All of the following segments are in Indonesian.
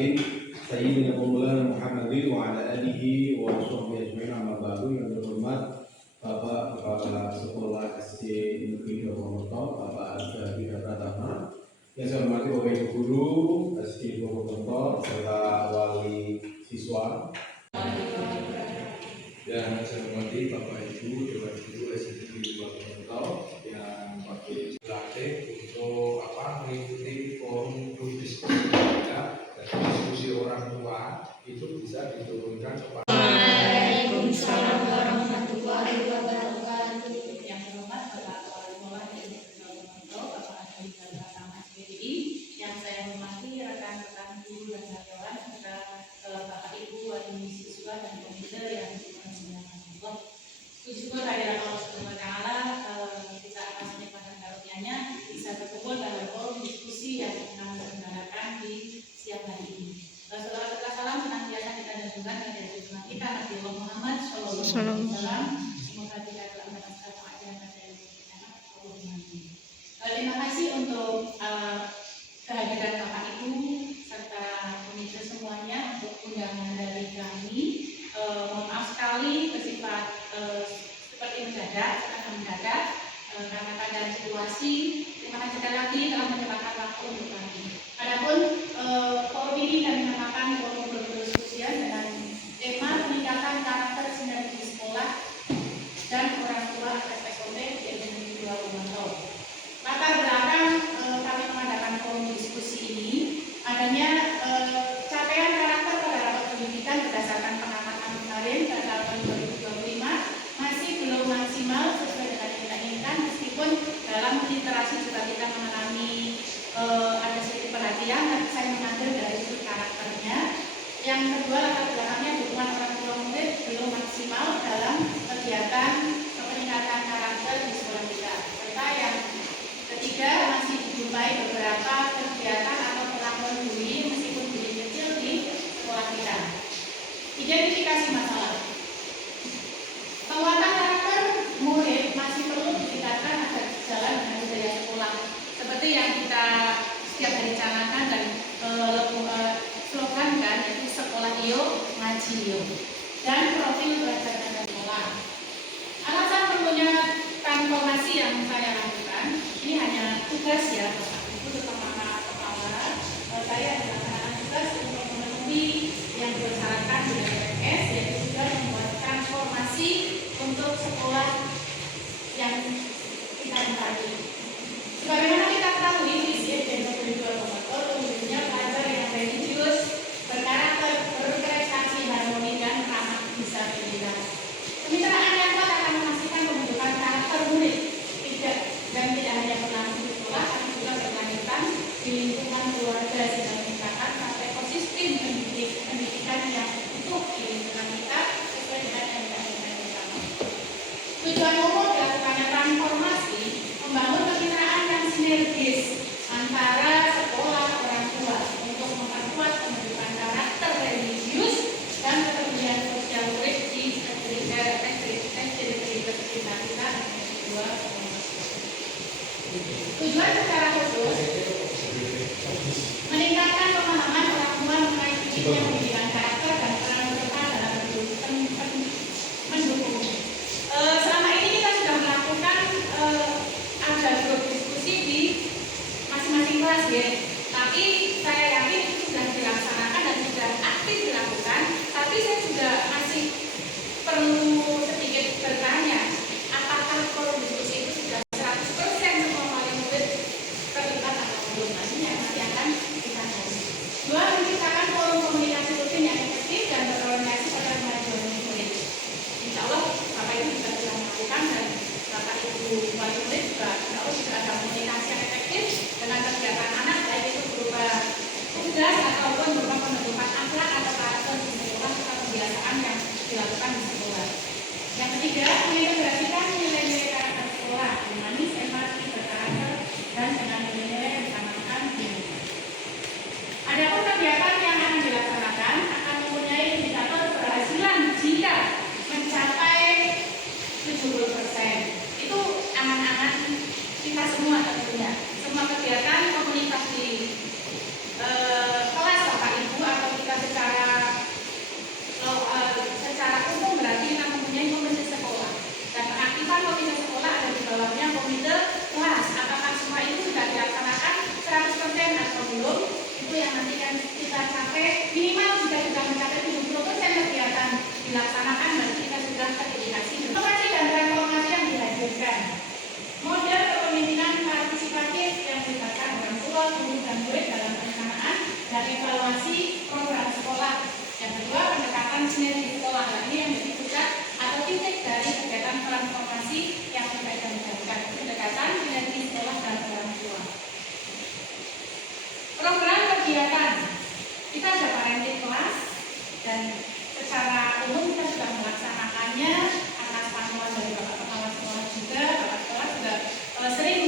mursalin sayyidina Maulana Muhammadin wa ala alihi wa sahbihi ajma'in, amma ba'du. Yang terhormat Bapak Kepala Sekolah SD Negeri Purwokerto, Bapak Arga Pratama. Yang saya hormati Bapak Ibu Guru SD Purwokerto serta wali siswa. Yang saya hormati Bapak Ibu Dewan Guru SD Negeri Purwokerto yang wakil dilatih untuk mengikuti forum diskusi dan diskusi orang tua itu bisa diturunkan kepada. Waalaikumsalam warahmatullahi wabarakatuh. Yang terhormat Bapak Kepala Sekolah SD Purwokerto, Bapak Arga Pratama SPDI. Yang saya hormati rekan-rekan guru dan karyawan serta Bapak Ibu wali siswa dan komite yang dimuliakan Allah. Syukur kehadirat Allah Subhanahu wa taala, kita akan menikmati karunia-Nya bisa berkumpul dalam forum diskusi yang kami selenggarakan di siang hari ini. Salam senantiasa kita dahulukan kepada junjungan kita Nabi Muhammad sallallahu alaihi wasallam. Semoga kita telah mendapatkan keadaan dari anak Allahumma amin. Terima kasih untuk kehadiran Bapak Ibu serta komite semuanya untuk undangan dari kami. Mohon maaf sekali bersifat seperti mendadak karena keadaan situasi. Terima kasih sekali lagi telah menyempatkan waktu untuk kami. Adapun forum ini kami namakan forum berdiskusian dengan tema peningkatan karakter sinergi sekolah dan orang tua atas SOP yaitu individual pemantau. Latar belakang kami mengadakan forum diskusi ini adanya capaian karakter pada rapat pendidikan berdasarkan pengamatan kemarin pada tahun 2025 masih belum maksimal sesuai dengan yang kita inginkan, meskipun dalam literasi juga kita mengalami ada sedikit perhatian, tapi saya mengambil dari sudut karakternya. Yang kedua, latar belakangnya dukungan orang tua murid belum maksimal dalam kegiatan peningkatan karakter di sekolah kita. Serta yang ketiga, masih dijumpai beberapa kegiatan atau perlakuan bullying meskipun bullying kecil di sekolah kita. Identifikasi masalah. Penguatan karakter murid masih perlu ditingkatkan agar jalan dengan budaya sekolah. Seperti yang kita setiap hari canangkan dan slogan kan, yaitu sekolah iyo, ngaji iyo, dan profil belajar dan sekolah. Alasan perlunya transformasi yang saya lakukan ini hanya tugas ya Bapak Ibu bersama kepala. Saya melaksanakan tugas untuk memenuhi yang disarankan di DPS, yaitu juga membuat transformasi untuk sekolah yang kita empati. Sebagaimana kita ketahui, visi agenda pendidikan Purwokerto tentunya belajar yang religius, berkarakter, berprestasi, harmoni, dan ramah disabilitas. Kemitraan yang kuat akan memastikan pembentukan karakter murid tidak hanya berlangsung di sekolah, tapi juga berlanjutan di lingkungan keluarga sehingga meningkatkan sampai ekosistem pendidikan yang utuh di lingkungan kita sesuai dengan yang kita inginkan bersama. Tujuan umum dilakukannya transformasi membangun kemitraan yang sinergis antara sekolah orang tua untuk memperkuat pembentukan karakter religius dan kepedulian sosial murid di SD kita kedua. Tujuan secara khusus meningkatkan pemahaman orang tua mengenai pentingnya pendidikan karakter dan peran serta dalam mendukung. Selama ini kita sudah melakukan ada grup diskusi di masing-masing kelas ya. Tapi saya yakin itu sudah dilaksanakan dan sudah aktif dilakukan. Tapi saya juga masih perlu sedikit bertanya, apakah forum diskusi itu sudah 100% semua wali murid terlibat atau belum? Nanti akan kita cari. Dua, menciptakan forum komunikasi rutin yang efektif dan berorientasi pada kemajuan murid. Insya Allah Bapak Ibu juga sudah melakukan dan Bapak Ibu wali murid juga ada komunikasi yang efektif dengan kegiatan anak, baik itu berupa tugas ataupun berupa pembentukan akhlak atau karakter di sekolah serta kebiasaan yang dilakukan di sekolah. Yang ketiga, mengintegrasikan nilai-nilai karakter sekolah, humanis, empati, berkarakter, dan dengan nilai-nilai yang ditanamkan di sekolah. Adapun kegiatan yang akan dilaksanakan akan mempunyai indikator keberhasilan jika mencapai 70%. Itu angan-angan kita semua tentunya. Semua kegiatan komunitas di kelas Bapak Ibu guru dan murid dalam perencanaan dan evaluasi program sekolah. Yang kedua, pendekatan sinergi sekolah. Nah, ini yang menjadi pusat atau titik dari kegiatan transformasi yang berbeda menjadikan pendekatan sinergi sekolah dan orang tua. Program kegiatan, kita ada parenting kelas dan secara umum kita sudah melaksanakannya atas panduan dari Bapak Kepala Sekolah juga. Bapak Sekolah sudah sering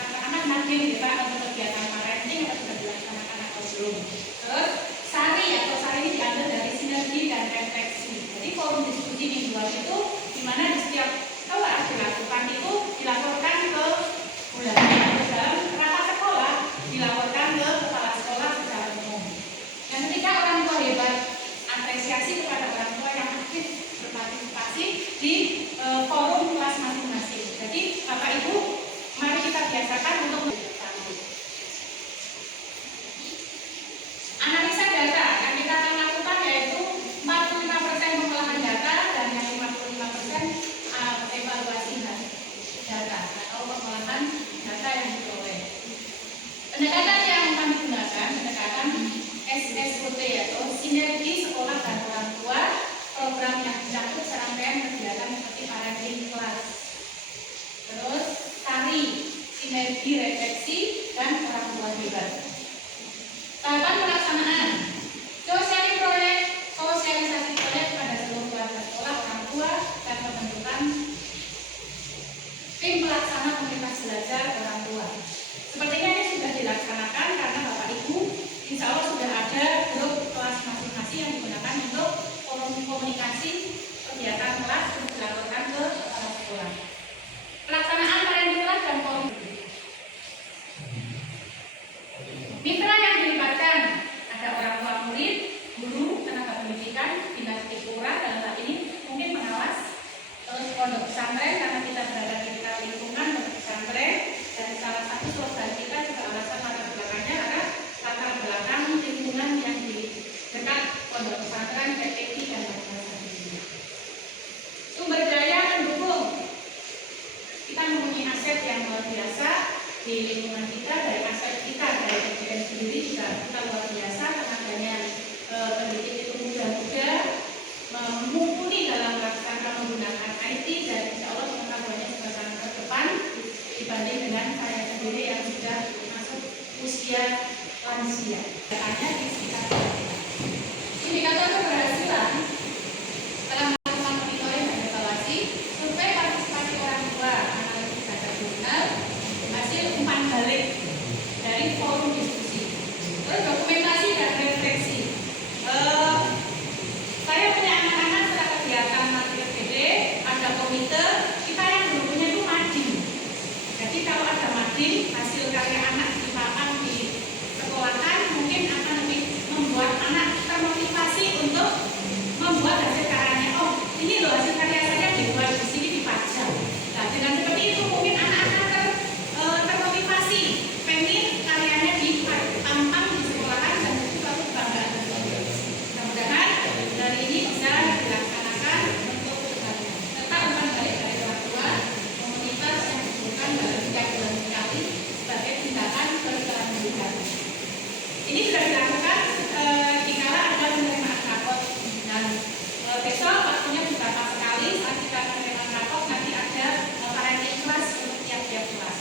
anak-anak hadir ya Pak untuk kegiatan parenting atau sudah dilaksanakan atau belum. Terus SARI atau SARI ini diambil dari sinergi dan refleksi. Jadi forum diskusi mingguan itu di mana di setiap kelas dilakukan itu dilaporkan ke bulanan atau dalam rapat sekolah dilaporkan ke kepala sekolah secara umum. Dan ketika orang tua hebat, apresiasi kepada orang tua yang aktif berpartisipasi di forum kelas masing-masing. Jadi Bapak Ibu, mari kita biasakan untuk analisa data yang kita akan lakukan yaitu 45% pengolahan data dan yang 55% evaluasi data atau pengolahan data yang diperoleh. Pendekatan yang kami gunakan pendekatan SSOT atau sinergi sekolah dan orang tua, program yang mencakup serangkaian kegiatan seperti parenting kelas. Terus SARI, sinergi refleksi dan orang tua hebat. Tahapan pelaksanaan, sosialisasi proyek pada seluruh keluarga sekolah, orang tua, dan pembentukan tim pelaksana komunitas belajar orang tua. Sepertinya ini sudah dilaksanakan karena Bapak Ibu insya Allah sudah ada grup kelas masing-masing yang digunakan untuk komunikasi kegiatan kelas untuk dilaporkan ke kepala sekolah. Pelaksanaan parenting kelas dan forum. Mitra yang dilibatkan ada orang tua murid, guru, tenaga pendidikan, dinas Tipura dalam hal ini mungkin pengawas, terus pondok pesantren karena kita berada di lingkungan pondok pesantren dan salah satu slogan kita juga alasan latar belakangnya adalah latar belakang lingkungan yang di dekat pondok pesantren, PPI dan lain-lain. Sumber daya pendukung, kita mempunyai aset yang luar biasa di lingkungan kita, dari aset kita dari PPN sendiri juga kita luar biasa karena adanya pendidik itu muda-muda mumpuni dalam melaksanakan menggunakan IT dan insya Allah pengetahuannya juga sangat terdepan dibanding dengan saya sendiri yang sudah masuk usia lansia. Datanya di sekitar indikator keberhasilan telah melakukan monitoring dan evaluasi survei partisipasi orang tua analisis data jurnal hasil umpan balik dari forum diskusi. Terus dokumentasi dan refleksi. Saya punya anak-anak setelah kegiatan nanti FGD, ada komite, kita yang dulunya itu mading. Jadi kalau ada mading, hasil karya anak dipapan di sekolahan mungkin akan lebih membuat anak termotivasi untuk membuat hasil karyanya. Oh, ini loh hasil karya saya dibuat di sini dipajang. Nah, dengan seperti itu mungkin anak akan termotivasi, pengen karyanya dipampang di sekolahan dan itu suatu kebanggaan. Mudah-mudahan dari ini bisa dilaksanakan untuk tetap umpan balik dari orang tua, komunitas yang dibutuhkan dalam 3 bulan sekali sebagai tindakan berkelanjutan. Ini sudah dilakukan dikala ada penerimaan rapot dan besok waktunya juga pas sekali saat kita penerimaan rapot nanti ada parenting kelas untuk tiap-tiap kelas.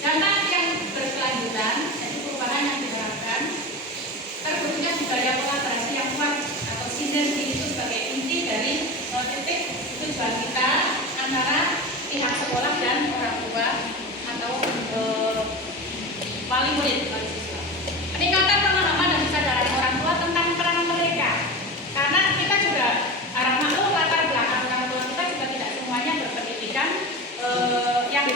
Dampak yang berkelanjutan, jadi perubahan yang diterapkan, terbentuknya budaya kolaborasi yang kuat atau sinergi itu sebagai inti dari titik tujuan kita antara pihak sekolah dan orang tua atau wali murid, wali siswa. Peningkatan pemahaman dan kesadaran orang tua tentang peran mereka, karena kita juga harap maklum latar belakang orang tua kita juga tidak semuanya berpendidikan yang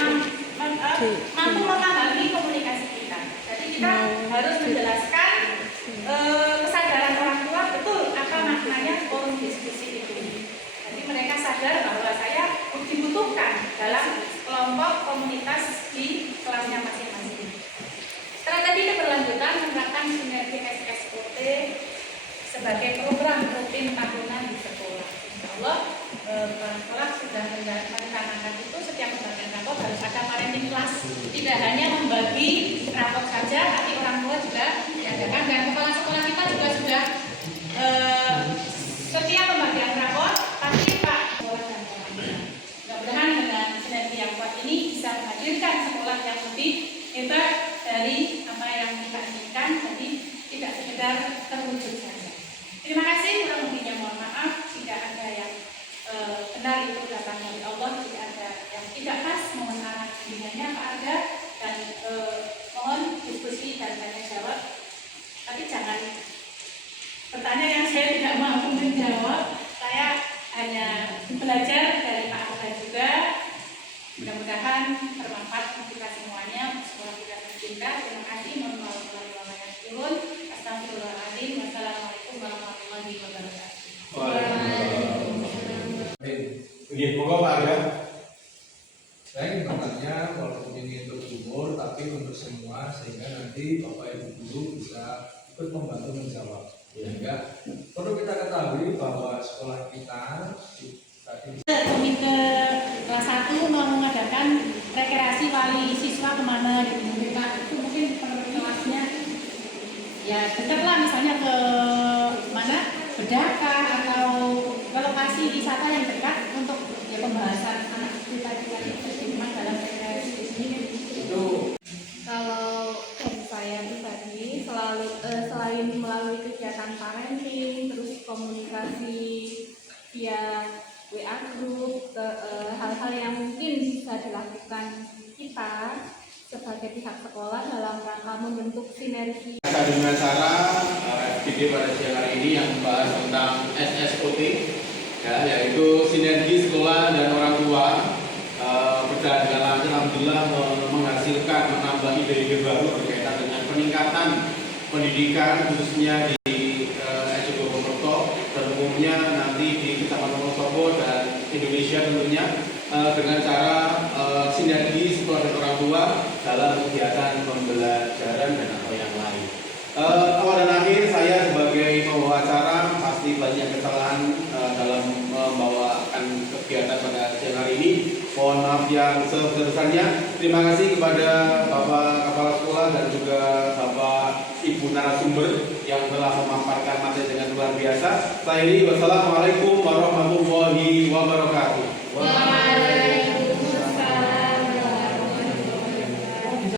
mampu memahami komunikasi kita. Jadi kita harus menjelaskan kesadaran orang tua betul apa maknanya forum diskusi itu. Jadi mereka sadar bahwa saya dibutuhkan dalam kelompok komunitas di kelasnya masing-masing. Strategi keberlanjutan menerapkan sinergi SSOT sebagai program rutin tahunan di sekolah. Insya Allah kepala sekolah sudah merencanakan itu setiap pembagian rapor harus ada parenting class. Tidak hanya membagi rapor saja, tapi orang tua juga diadakan, dan kepala sekolah kita juga sudah setiap pembagian rapor pasti Pak sekolah dan orang tua. Mudah-mudahan dengan sinergi yang kuat ini bisa menghadirkan sekolah yang lebih hebat dari apa yang kita inginkan, jadi tidak sekedar terwujud saja. Terima kasih, kurang lebihnya mohon maaf jika ada yang benar itu datang dari Allah, tidak ada yang tidak pas, mohon arah bimbingannya Pak Arga, dan mohon diskusi dan tanya jawab. Tapi jangan bertanya yang saya tidak mampu menjawab. Saya hanya belajar dari Pak Arga juga. Mudah-mudahan bermanfaat untuk kita semuanya. Sekolah kita tercinta. Terima kasih. Mohon maaf kalau ada yang turun. Astagfirullahaladzim. Wassalamualaikum warahmatullahi wabarakatuh. Oke, pokok Pak Arga. Saya ingin bertanya, walaupun ini untuk umur, tapi untuk semua, sehingga nanti Bapak Ibu Guru bisa ikut membantu menjawab. Sehingga perlu kita ketahui bahwa sekolah kita tadi Komite kelas 1 mau mengadakan rekreasi wali siswa kemana gitu mungkin Pak, itu mungkin per kelasnya ya dekat lah, misalnya ke mana, Bedaka atau ke lokasi wisata yang dekat untuk ya pembahasan anak kita dalam rekreasi di sini. itu Kalau dari saya pribadi selain melalui kegiatan parenting, terus komunikasi via WA group, hal-hal yang mungkin bisa dilakukan kita sebagai pihak sekolah dalam rangka membentuk sinergi. Dengan cara FGD pada siang hari ini yang membahas tentang SSOT, ya, yaitu sinergi sekolah dan orang tua, berjalan dengan lancar, alhamdulillah menghasilkan menambah ide-ide baru berkaitan dengan peningkatan pendidikan khususnya di SD Purwokerto dan umumnya nanti di Kecamatan Wonosobo dan Indonesia tentunya, dengan cara sinergi sekolah dan orang tua dalam kegiatan pembelajaran dan atau yang lain. Awal dan akhir saya sebagai pembawa acara pasti banyak kesalahan dalam membawakan kegiatan pada siang hari ini. Mohon maaf yang sebesar-besarnya. Terima kasih kepada Bapak Kepala Sekolah dan juga Bapak Ibu narasumber yang telah memaparkan materi dengan luar biasa. Saya ini wassalamualaikum warahmatullahi wabarakatuh.